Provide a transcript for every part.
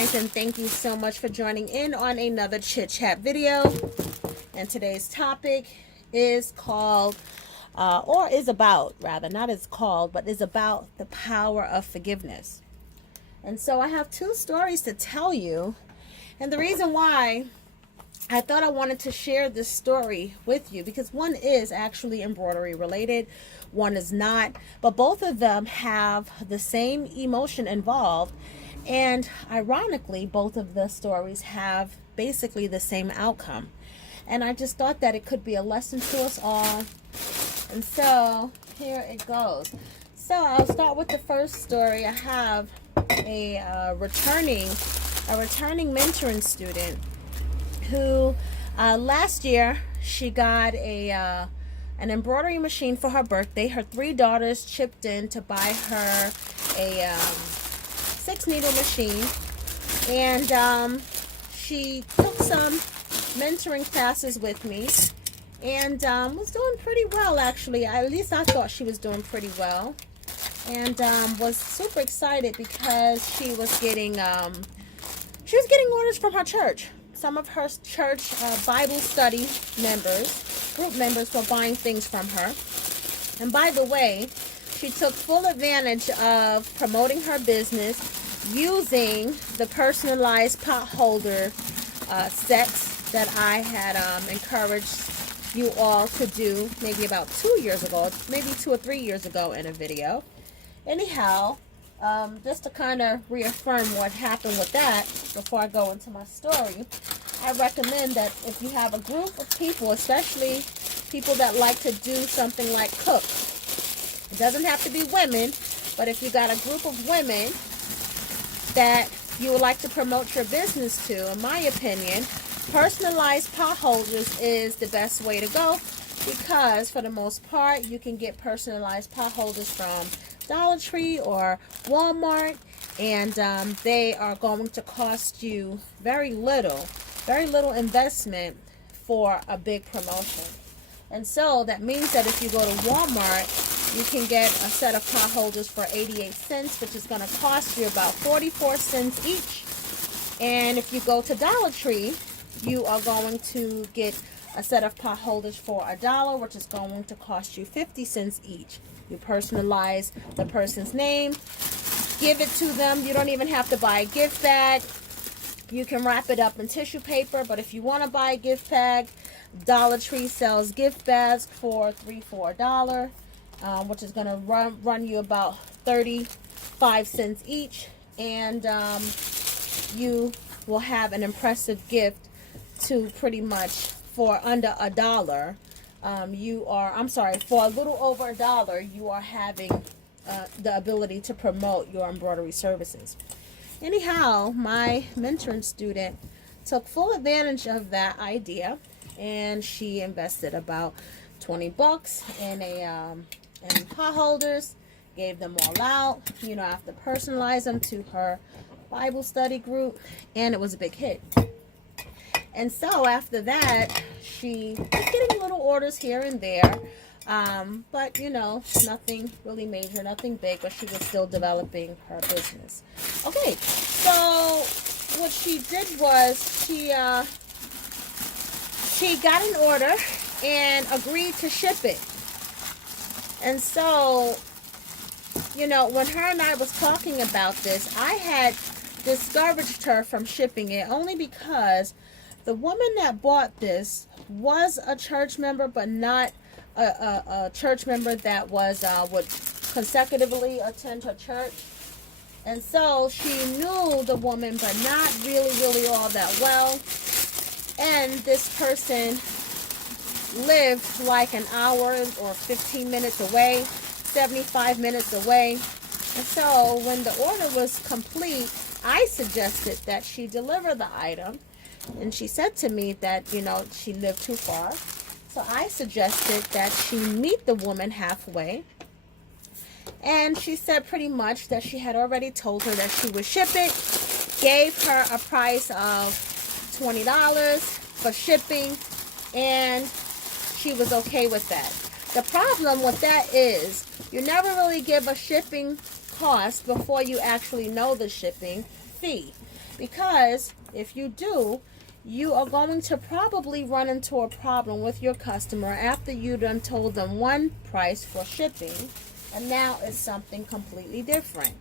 guys, and thank you so much for joining in on another Chit Chat video. And today's topic is called, or is about, rather, not is called, but is about the power of forgiveness. And so I have two stories to tell you. And the reason why I thought I wanted to share this story with you, because one is actually embroidery related, one is not, but both of them have the same emotion involved. And ironically, both of the stories have basically the same outcome. And I just thought that it could be a lesson to us all. And so here it goes. So I'll start with the first story. I have a returning mentoring student who last year she got an embroidery machine for her birthday. Her three daughters chipped in to buy her a 6-needle machine, and she took some mentoring classes with me, and was doing pretty well, actually. At least I thought she was doing pretty well, and was super excited because she was getting orders from her church. Some of her church Bible study members, group members, were buying things from her. And by the way, she took full advantage of promoting her business using the personalized pot holder sets that I had encouraged you all to do maybe about 2 years ago, maybe 2 or 3 years ago in a video. Anyhow, just to kind of reaffirm what happened with that before I go into my story, I recommend that if you have a group of people, especially people that like to do something like cook, it doesn't have to be women, but if you got a group of women that you would like to promote your business to, in my opinion, personalized pot holders is the best way to go, because for the most part you can get personalized pot holders from Dollar Tree or Walmart, and they are going to cost you very little investment for a big promotion. And so that means that if you go to Walmart, you can get a set of pot holders for 88 cents, which is going to cost you about 44 cents each. And if you go to Dollar Tree, you are going to get a set of pot holders for $1, which is going to cost you 50 cents each. You personalize the person's name, give it to them. You don't even have to buy a gift bag. You can wrap it up in tissue paper, but if you want to buy a gift bag, Dollar Tree sells gift bags for $3-4, which is going to run you about 35 cents each, and you will have an impressive gift to pretty much for under $1. For a little over $1, you are having the ability to promote your embroidery services. Anyhow, my mentoring student took full advantage of that idea, and she invested about $20 in pot holders, gave them all out. You know, I have to personalize them to her Bible study group, and it was a big hit. And so after that, she was getting little orders here and there, but you know, nothing really major, nothing big, but she was still developing her business. Okay, so what she did was she got an order and agreed to ship it. And so, you know, when her and I was talking about this, I had discouraged her from shipping it only because the woman that bought this was a church member, but not a church member that was would consecutively attend her church. And so she knew the woman, but not really all that well. And this person lived like an hour or 15 minutes away, 75 minutes away. And so when the order was complete, I suggested that she deliver the item. And she said to me that, you know, she lived too far. So I suggested that she meet the woman halfway. And she said pretty much that she had already told her that she would ship it, gave her a price of $20 for shipping, and she was okay with that. The problem with that is you never really give a shipping cost before you actually know the shipping fee. Because if you do, you are going to probably run into a problem with your customer after you done told them one price for shipping, and now it's something completely different.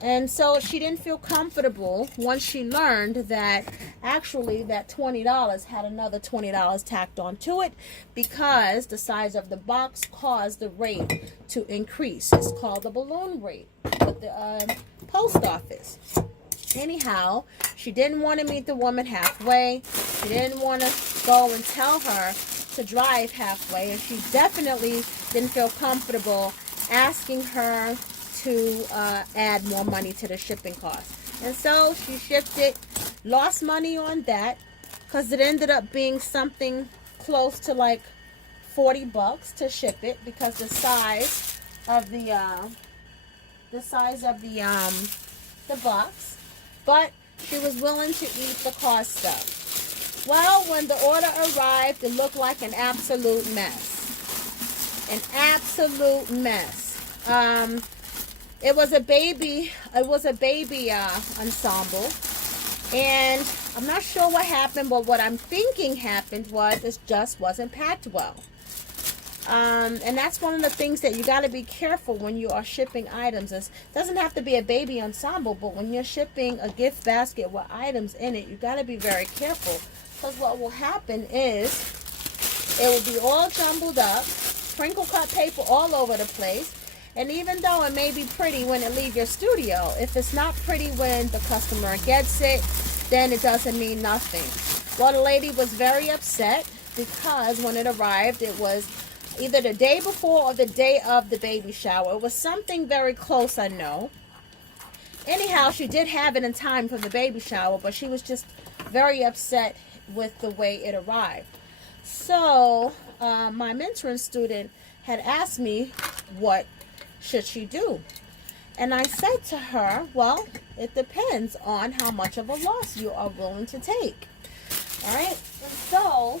And so she didn't feel comfortable once she learned that actually that $20 had another $20 tacked onto it, because the size of the box caused the rate to increase. It's called the balloon rate with the post office. Anyhow, she didn't want to meet the woman halfway. She didn't want to go and tell her to drive halfway. And she definitely didn't feel comfortable asking her to add more money to the shipping cost. And so she shipped it, lost money on that, because it ended up being something close to like $40 to ship it, because the size of the box. But she was willing to eat the cost of. Well, when the order arrived, it looked like an absolute mess. An absolute mess. It was a baby ensemble. And I'm not sure what happened, but what I'm thinking happened was it just wasn't packed well. And that's one of the things that you got to be careful when you are shipping items. It doesn't have to be a baby ensemble, but when you're shipping a gift basket with items in it, you got to be very careful, because what will happen is it will be all jumbled up, crinkle cut paper all over the place. And even though it may be pretty when it leaves your studio, if it's not pretty when the customer gets it, then it doesn't mean nothing. Well, the lady was very upset because when it arrived, it was either the day before or the day of the baby shower. It was something very close, I know. Anyhow, she did have it in time for the baby shower, but she was just very upset with the way it arrived. So my mentoring student had asked me, what should she do? And I said to her, well, it depends on how much of a loss you are willing to take. All right. And so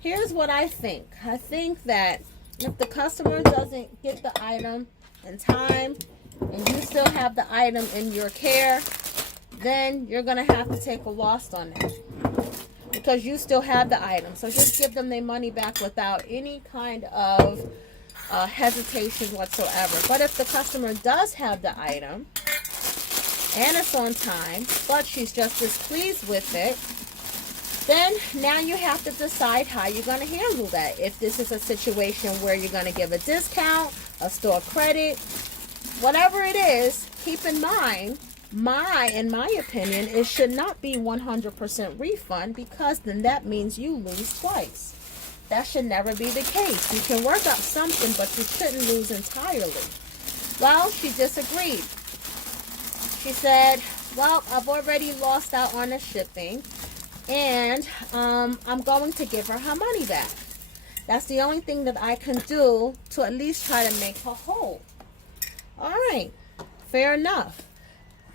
here's what I think. I think that if the customer doesn't get the item in time and you still have the item in your care, then you're going to have to take a loss on that, because you still have the item. So just give them their money back without any kind of hesitation whatsoever. But if the customer does have the item and it's on time, but she's just displeased with it, then now you have to decide how you're going to handle that. If this is a situation where you're going to give a discount, a store credit, whatever it is, keep in mind, in my opinion, it should not be 100% refund, because then that means you lose twice. That should never be the case. You can work up something, but you shouldn't lose entirely. Well, she disagreed. She said, well, I've already lost out on the shipping, and I'm going to give her money back. That's the only thing that I can do to at least try to make her whole. All right, fair enough.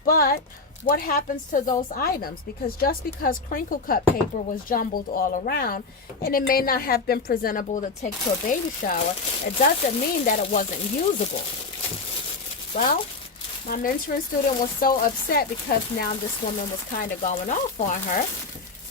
But what happens to those items? Because just because crinkle cut paper was jumbled all around and it may not have been presentable to take to a baby shower, it doesn't mean that it wasn't usable. Well, my mentoring student was so upset because now this woman was kind of going off on her.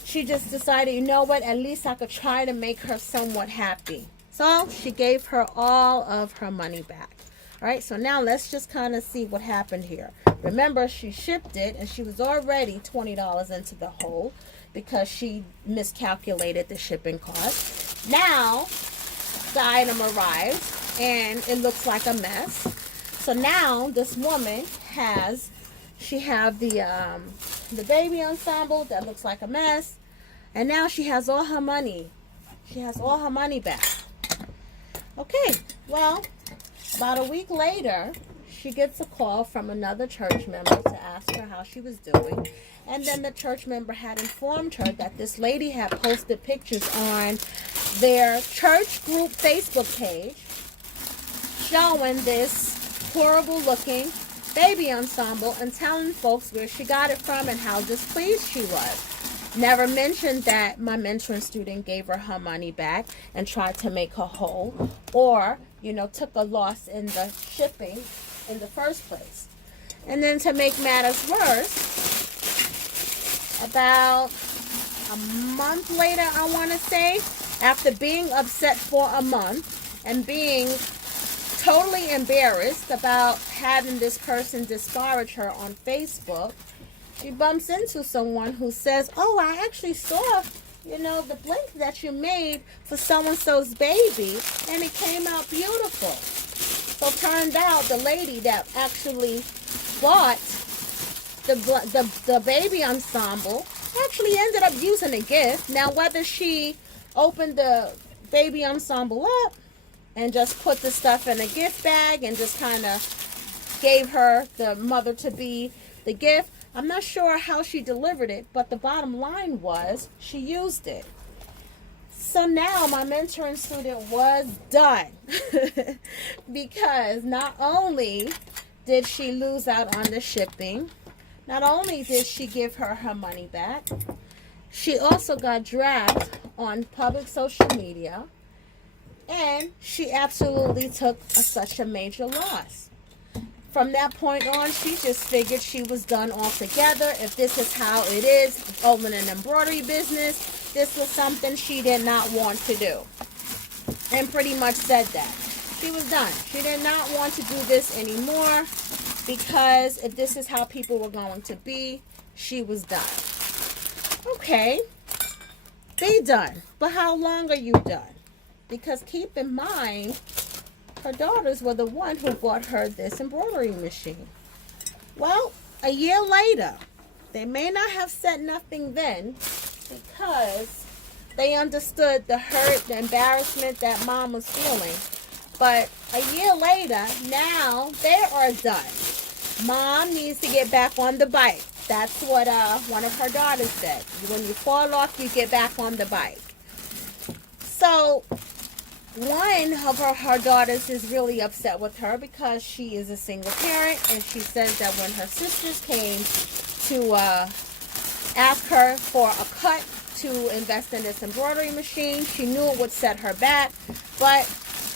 She just decided, you know what, at least I could try to make her somewhat happy. So she gave her all of her money back. All right, so now let's just kind of see what happened here. Remember, she shipped it and she was already $20 into the hole because she miscalculated the shipping cost. Now the item arrives and it looks like a mess. So now this woman has the baby ensemble that looks like a mess, and now she has all her money. She has all her money back. Okay, well, about a week later, she gets a call from another church member to ask her how she was doing. And then the church member had informed her that this lady had posted pictures on their church group Facebook page showing this horrible looking baby ensemble and telling folks where she got it from and how displeased she was. Never mentioned that my mentoring student gave her money back and tried to make her whole, or, you know, took a loss in the shipping in the first place. And then to make matters worse, about a month later, I want to say, after being upset for a month and being totally embarrassed about having this person disparage her on Facebook, she bumps into someone who says, oh, I actually saw, the blink that you made for so-and-so's baby, and it came out beautiful. So turned out the lady that actually bought the baby ensemble actually ended up using a gift. Now, whether she opened the baby ensemble up and just put the stuff in a gift bag and just kind of gave her, the mother-to-be, the gift, I'm not sure how she delivered it, but the bottom line was she used it. So now my mentoring student was done because not only did she lose out on the shipping, not only did she give her money back, she also got dragged on public social media, and she absolutely took such a major loss. From that point on, she just figured she was done altogether. If this is how it is, owning an embroidery business, this was something she did not want to do. And pretty much said that. She was done. She did not want to do this anymore because if this is how people were going to be, she was done. Okay, be done. But how long are you done? Because keep in mind, her daughters were the one who bought her this embroidery machine. Well, a year later, they may not have said nothing then because they understood the hurt, the embarrassment that mom was feeling. But a year later, now they are done. Mom needs to get back on the bike. That's what one of her daughters said. When you fall off, you get back on the bike. So one of her daughters is really upset with her because she is a single parent, and she says that when her sisters came to ask her for a cut to invest in this embroidery machine, she knew it would set her back, but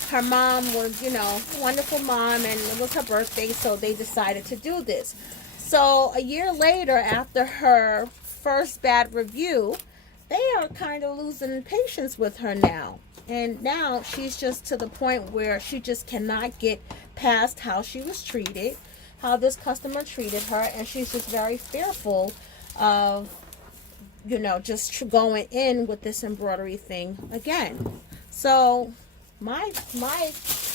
her mom was, a wonderful mom, and it was her birthday, so they decided to do this. So a year later, after her first bad review, they are kind of losing patience with her now. And now she's just to the point where she just cannot get past how she was treated, how this customer treated her, and she's just very fearful of, just going in with this embroidery thing again. So my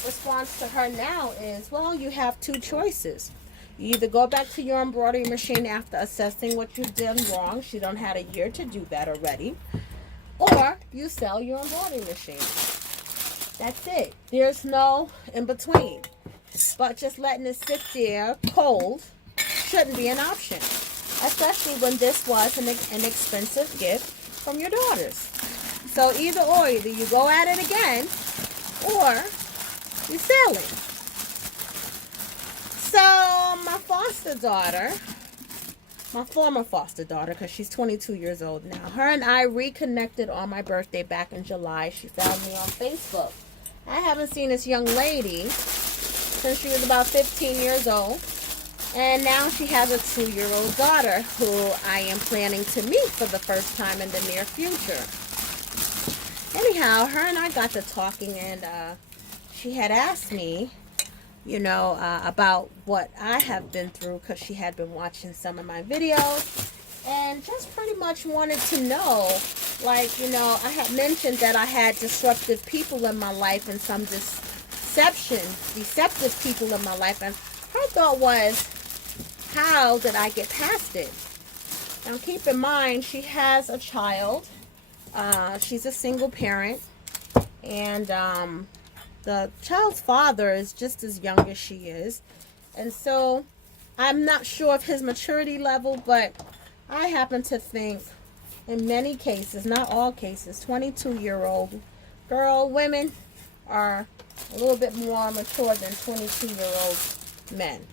response to her now is, well, you have two choices. You either go back to your embroidery machine after assessing what you've done wrong. She done had a year to do that already. Or you sell your embroidery machine. That's it. There's no in between. But just letting it sit there cold shouldn't be an option. Especially when this was an expensive gift from your daughters. So either you go at it again or you sell it. So my foster daughter, my former foster daughter, because she's 22 years old now, her and I reconnected on my birthday back in July. She found me on Facebook. I haven't seen this young lady since she was about 15 years old. And now she has a 2-year-old daughter who I am planning to meet for the first time in the near future. Anyhow, her and I got to talking, and she had asked me, about what I have been through, because she had been watching some of my videos and just pretty much wanted to know, I had mentioned that I had disruptive people in my life and some deceptive people in my life, and her thought was, how did I get past it? Now keep in mind, she has a child. She's a single parent, and the child's father is just as young as she is. And so I'm not sure of his maturity level, but I happen to think in many cases, not all cases, 22-year-old women are a little bit more mature than 22-year-old men.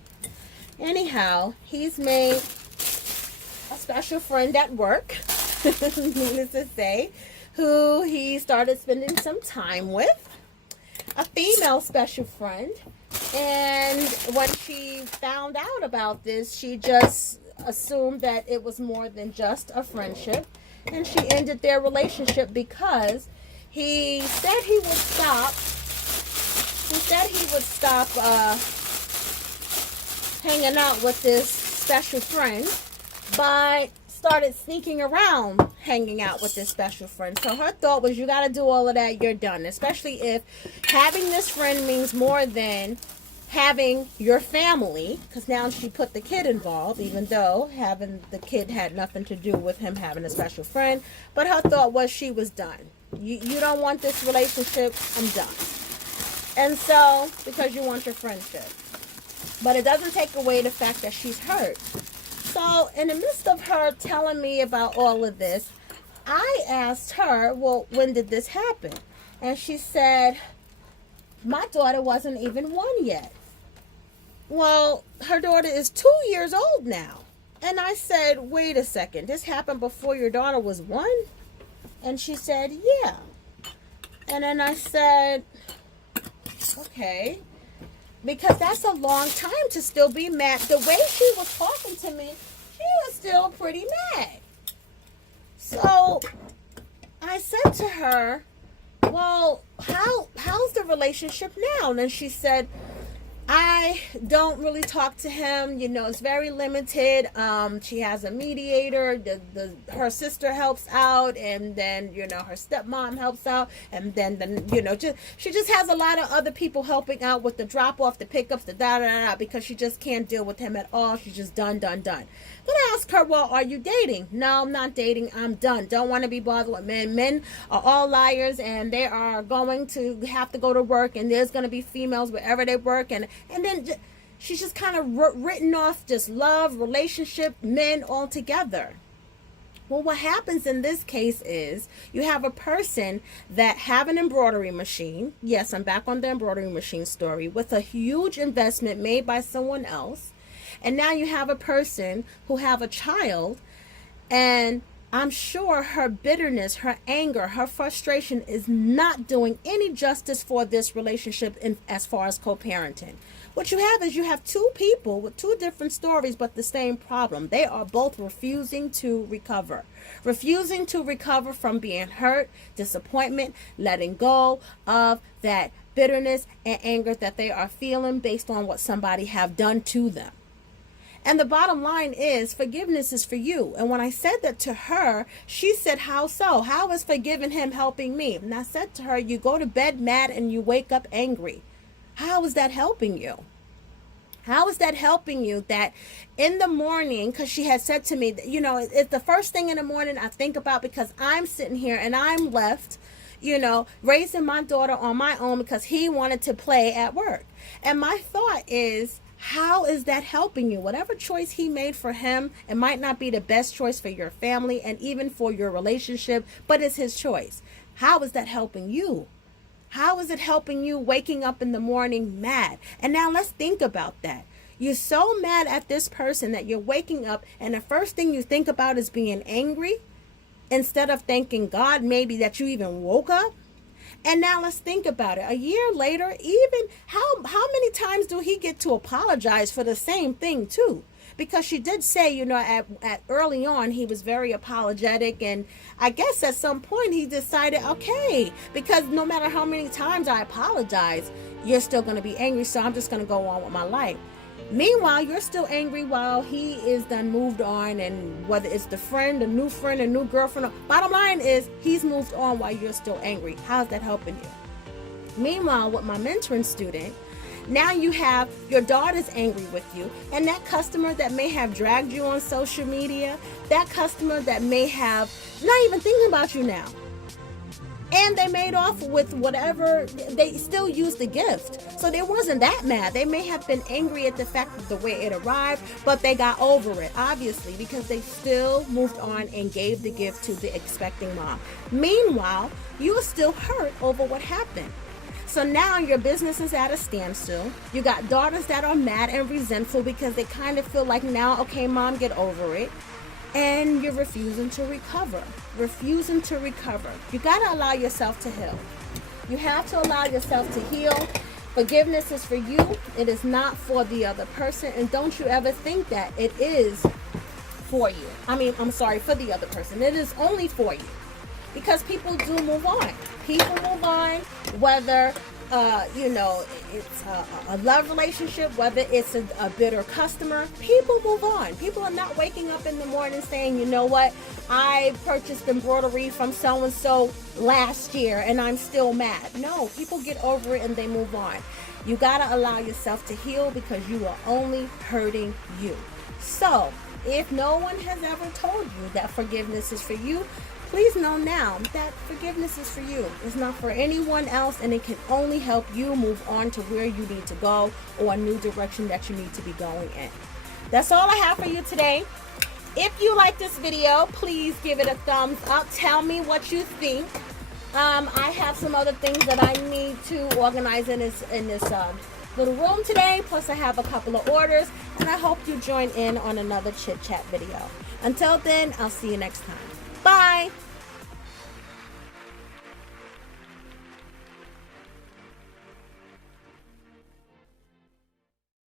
Anyhow, he's made a special friend at work, needless to say, who he started spending some time with. A female special friend. And when she found out about this, she just assumed that it was more than just a friendship, and she ended their relationship because he said he would stop. He said he would stop hanging out with this special friend, but started sneaking around hanging out with this special friend. So her thought was, you got to do all of that, you're done. Especially if having this friend means more than having your family, because now she put the kid involved, even though having the kid had nothing to do with him having a special friend. But her thought was she was done. You don't want this relationship, I'm done. And so, because you want your friendship. But it doesn't take away the fact that she's hurt. So, in the midst of her telling me about all of this, I asked her, well, when did this happen? And she said, my daughter wasn't even 1 yet. Well, her daughter is 2 years old now. And I said, wait a second, this happened before your daughter was 1? And she said, yeah. And then I said, okay. Because that's a long time to still be mad. The way she was talking to me, she was still pretty mad. So I said to her, well, how's the relationship now? And she said, I don't really talk to him. You know, it's very limited. She has a mediator. Her sister helps out, and then, you know, her stepmom helps out, and then you know, she just has a lot of other people helping out with the drop off, the pickups, the da because she just can't deal with him at all. She's just done. Then I asked her, well, are you dating? No, I'm not dating. I'm done. Don't want to be bothered with men. Men are all liars, and they are going to have to go to work, and there's going to be females wherever they work, and then she's just kind of written off just love, relationship, men altogether. Well, what happens in this case is you have a person that have an embroidery machine. Yes, I'm back on the embroidery machine story, with a huge investment made by someone else. And now you have a person who have a child, and I'm sure her bitterness, her anger, her frustration is not doing any justice for this relationship as far as co-parenting. What you have is you have two people with two different stories, but the same problem. They are both refusing to recover from being hurt, disappointment, letting go of that bitterness and anger that they are feeling based on what somebody have done to them. And the bottom line is, forgiveness is for you. And when I said that to her, she said, how so? How is forgiving him helping me? And I said to her, you go to bed mad and you wake up angry. How is that helping you? How is that helping you that in the morning, because she had said to me, you know, it's the first thing in the morning I think about, because I'm sitting here and I'm left, you know, raising my daughter on my own because he wanted to play at work. And my thought is, how is that helping you? Whatever choice he made for him, it might not be the best choice for your family and even for your relationship, but it's his choice. How is that helping you? How is it helping you waking up in the morning mad? And now let's think about that. You're so mad at this person that you're waking up and the first thing you think about is being angry instead of thanking God maybe that you even woke up. And now let's think about it. A year later, even how many times do he get to apologize for the same thing too? Because she did say, you know, at early on, he was very apologetic. And I guess at some point he decided, okay, because no matter how many times I apologize, you're still going to be angry. So I'm just going to go on with my life. Meanwhile, you're still angry while he is done moved on, and whether it's the friend, a new girlfriend, bottom line is he's moved on while you're still angry. How's that helping you? Meanwhile, with my mentoring student, now you have your daughter's angry with you, and that customer that may have dragged you on social media, that customer that may have not even thinking about you now. And they made off with whatever, they still used the gift. So they wasn't that mad. They may have been angry at the fact of the way it arrived, but they got over it, obviously, because they still moved on and gave the gift to the expecting mom. Meanwhile, you're still hurt over what happened. So now your business is at a standstill. You got daughters that are mad and resentful because they kind of feel like now, okay, mom, get over it. And you're refusing to recover. You got to allow yourself to heal. You have to allow yourself to heal. Forgiveness is for you. It is not for the other person. And don't you ever think that it is for you. I'm sorry, for the other person. It is only for you. Because people do move on. People move on, whether, it's a love relationship, whether it's a bitter customer. People move on. People are not waking up in the morning saying, you know what, I purchased embroidery from so-and-so last year and I'm still mad. No, people get over it and they move on. You got to allow yourself to heal because you are only hurting you. So, if no one has ever told you that forgiveness is for you, please know now that forgiveness is for you. It's not for anyone else, and it can only help you move on to where you need to go or a new direction that you need to be going in. That's all I have for you today. If you like this video, please give it a thumbs up. Tell me what you think. I have some other things that I need to organize in this little room today. Plus, I have a couple of orders, and I hope you join in on another chit chat video. Until then, I'll see you next time. Bye.